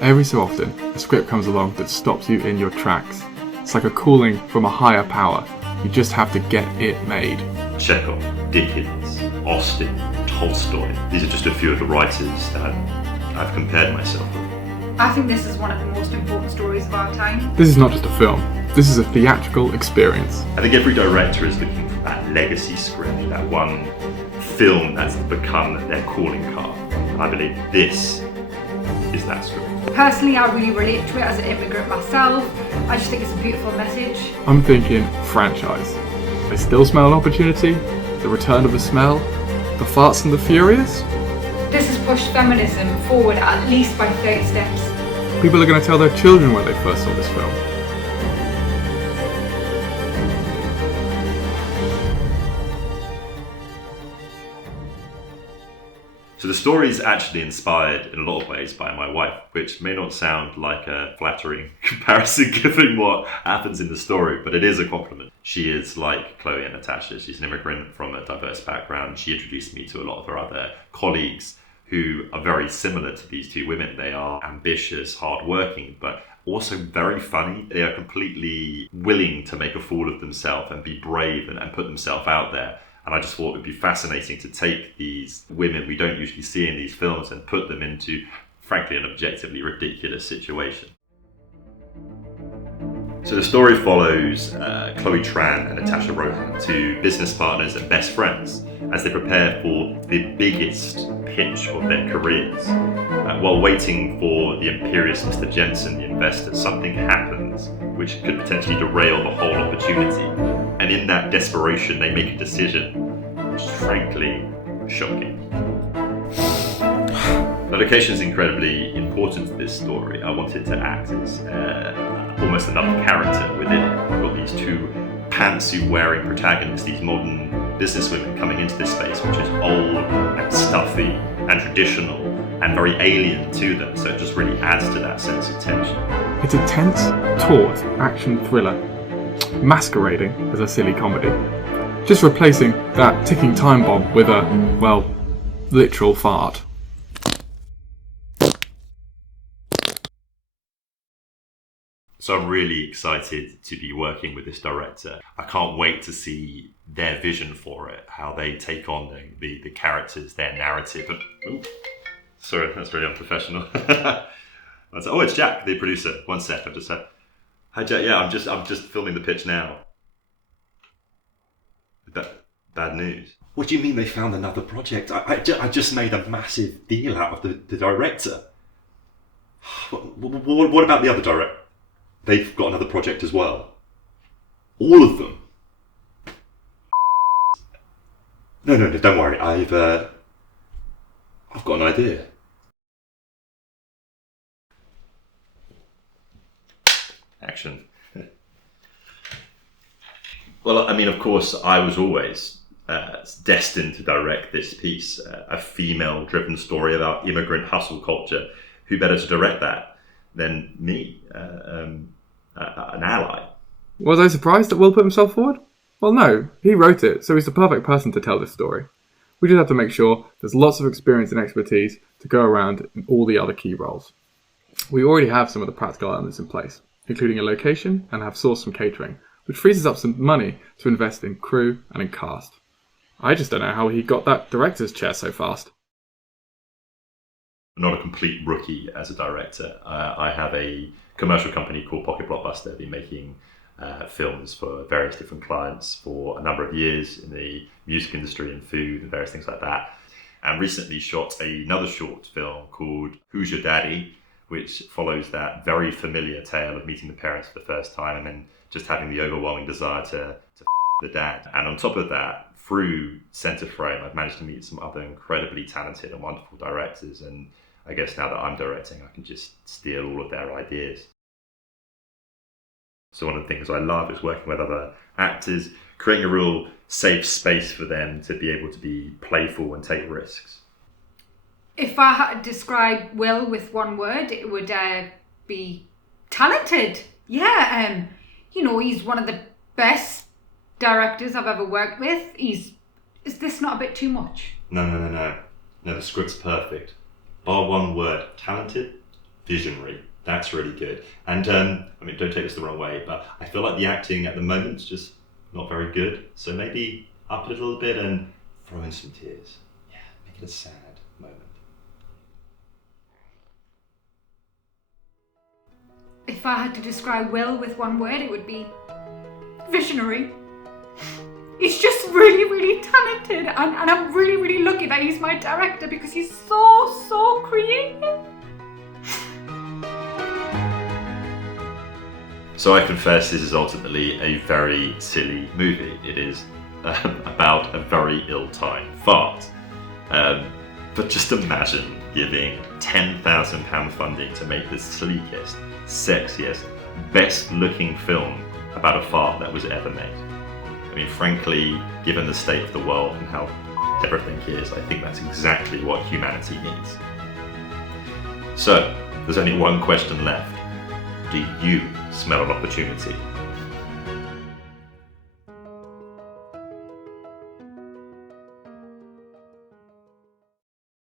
Every so often, a script comes along that stops you in your tracks. It's like a calling from a higher power. You just have to get it made. Chekhov, Dickens, Austen, Tolstoy. These are just a few of the writers that I've compared myself with. I think this is one of the most important stories of our time. This is not just a film. This is a theatrical experience. I think every director is looking for that legacy script, that one film that's become their calling card. And I believe this is that script. Personally, I really relate to it as an immigrant myself. I just think it's a beautiful message. I'm thinking franchise. I still smell an opportunity, the return of the smell, the farts and the furious. This has pushed feminism forward at least by 30 steps. People are going to tell their children when they first saw this film. So the story is actually inspired in a lot of ways by my wife, which may not sound like a flattering comparison given what happens in the story, but it is a compliment. She is like Chloe and Natasha. She's an immigrant from a diverse background. She introduced me to a lot of her other colleagues who are very similar to these two women. They are ambitious, hardworking, but also very funny. They are completely willing to make a fool of themselves and be brave and put themselves out there. And I just thought it would be fascinating to take these women we don't usually see in these films and put them into, frankly, an objectively ridiculous situation. So the story follows Chloe Tran and Natasha Rohan, two business partners and best friends, as they prepare for the biggest pitch of their careers. While waiting for the imperious Mr. Jensen, the investor, something happens which could potentially derail the whole opportunity. And in that desperation, they make a decision, which is frankly shocking. The location is incredibly important to this story. I wanted to act as almost another character within it. We've got these two pantsuit-wearing protagonists, these modern businesswomen coming into this space, which is old and stuffy and traditional and very alien to them. So it just really adds to that sense of tension. It's a tense, taut action thriller, masquerading as a silly comedy. Just replacing that ticking time bomb with a, well, literal fart. So I'm really excited to be working with this director. I can't wait to see their vision for it, how they take on the characters, their narrative. And, ooh, sorry, that's really unprofessional. Oh, it's Jack, the producer. One sec, I just said, hi Jack. Yeah, I'm just filming the pitch now. Bad news. What do you mean they found another project? I just made a massive deal out of the director. What about the other director? They've got another project as well. All of them. No, don't worry. I've got an idea. Action. Well, I mean, of course, I was always destined to direct this piece, a female-driven story about immigrant hustle culture. Who better to direct that than me, an ally? Was I surprised that Will put himself forward? Well, no. He wrote it, so he's the perfect person to tell this story. We just have to make sure there's lots of experience and expertise to go around in all the other key roles. We already have some of the practical elements in place, including a location, and have sourced some catering, which frees us up some money to invest in crew and in cast. I just don't know how he got that director's chair so fast. Not a complete rookie as a director. I have a commercial company called Pocket Blockbuster. I've been making films for various different clients for a number of years in the music industry and food and various things like that. And recently shot another short film called Who's Your Daddy, which follows that very familiar tale of meeting the parents for the first time and then just having the overwhelming desire to the dad. And on top of that, through Centerframe, I've managed to meet some other incredibly talented and wonderful directors. And I guess now that I'm directing, I can just steal all of their ideas. So one of the things I love is working with other actors, creating a real safe space for them to be able to be playful and take risks. If I had to describe Will with one word, it would be talented. Yeah, he's one of the best directors I've ever worked with. Is this not a bit too much? No. No, the script's perfect. Bar one word, talented, visionary. That's really good. And I mean, don't take this the wrong way, but I feel like the acting at the moment's just not very good. So maybe up it a little bit and throw in some tears. Yeah, make it a sad moment. If I had to describe Will with one word, it would be visionary. He's just really, really talented, and I'm really, really lucky that he's my director because he's so creative. So I confess this is ultimately a very silly movie. It is about a very ill-timed fart. But just imagine giving £10,000 funding to make the sleekest, sexiest, best-looking film about a fart that was ever made. I mean, frankly, given the state of the world and how everything is, I think that's exactly what humanity needs. So, there's only one question left. Do you smell an opportunity?